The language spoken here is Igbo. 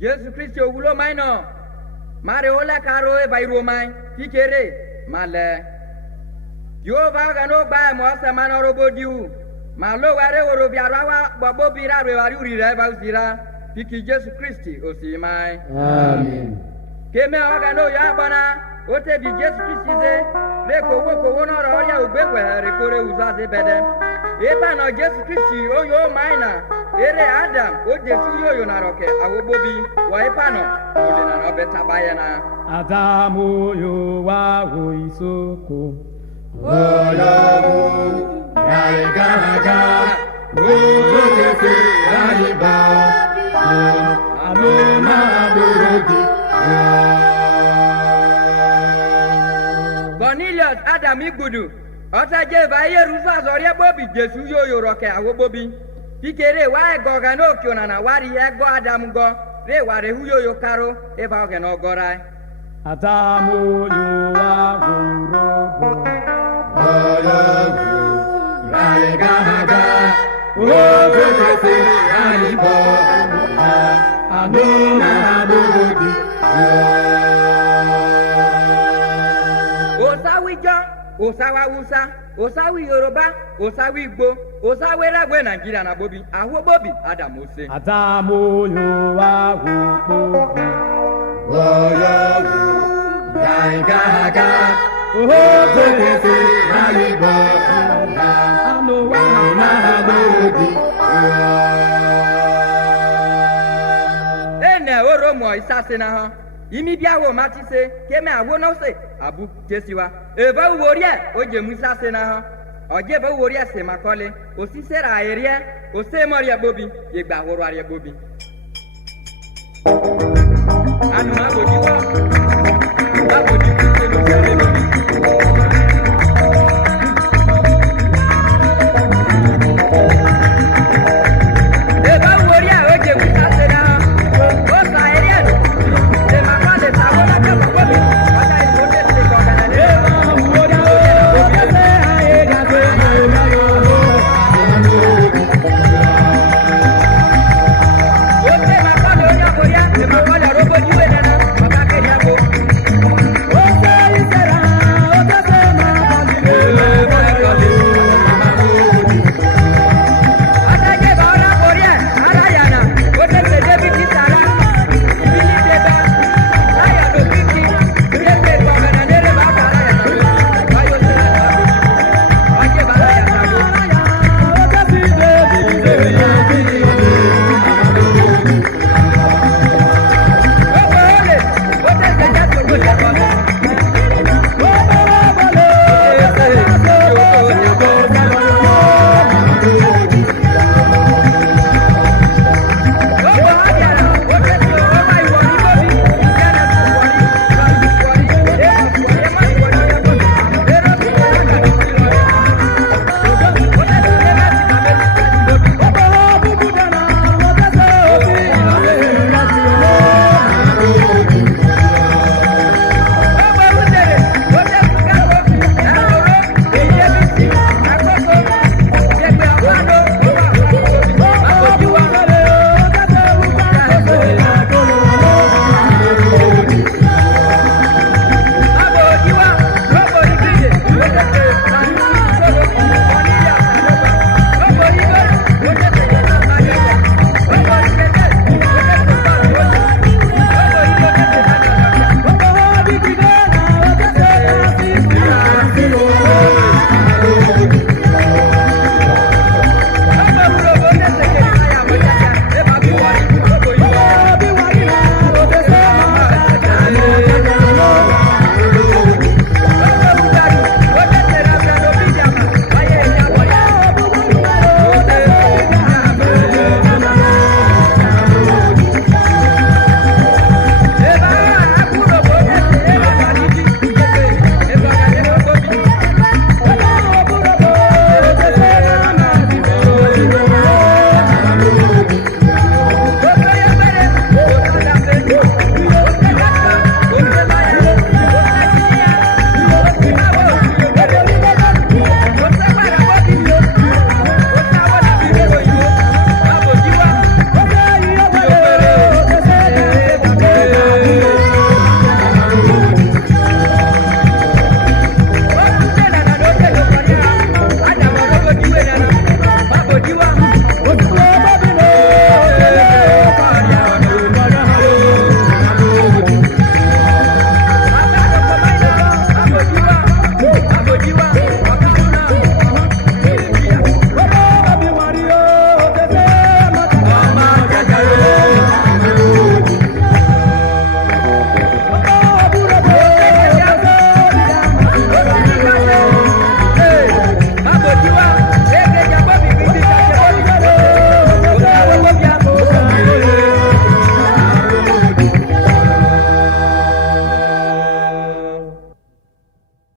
Jésus Christ owulo mai no. Mare ola karo e bai romai. Kikere male. Yo va gano ba mo se manoro bodiu. Malo ware oro biarawa bobo bira rewari urire ba usira. Kiki Jésus Christ osimai. Amen. Keme ogano ya bana. Ote bi Jésus Christ ze. Le kowo no ro ya ogbewe re kore uzaze bede. Eba no Jésus Christ oyo maina. Ere Adam o Jesu yo na roke awobobi wo epa no ole na no beta bayana. Adamu yo wa wo isoko. Olamu Naigaga Ugote Aliba Aloma Burodi Cornelius Adam Igbudu Ota jeva Yerusa zoria bobi Jesu yo roke awobobi. Pikere wa ego ga no kiona na wari ego Adam go re ware hu yo karo e ba oge no gorai. Adamu yo wa wo Olamu Naigaga Ugote Aliba Aloma Burodi Osawa Usa, Osawi Yoruba, Osawi Igbo, Osawe Ragwe Nigeria na Bobi, Ahu Bobi, Adam Ose. Adamu yo wa wo Olamu Naigaga Ugote Aliba Aloma Burodi Ene oromo isase na ha. Imi bia wo matise keme awo no se abu kesiwa. Eva worie oje musase na ha. Oje ba worie se makole, osisera ayerie, ose moria bobi, yegba horo arie bobi. Anu ma boji wa.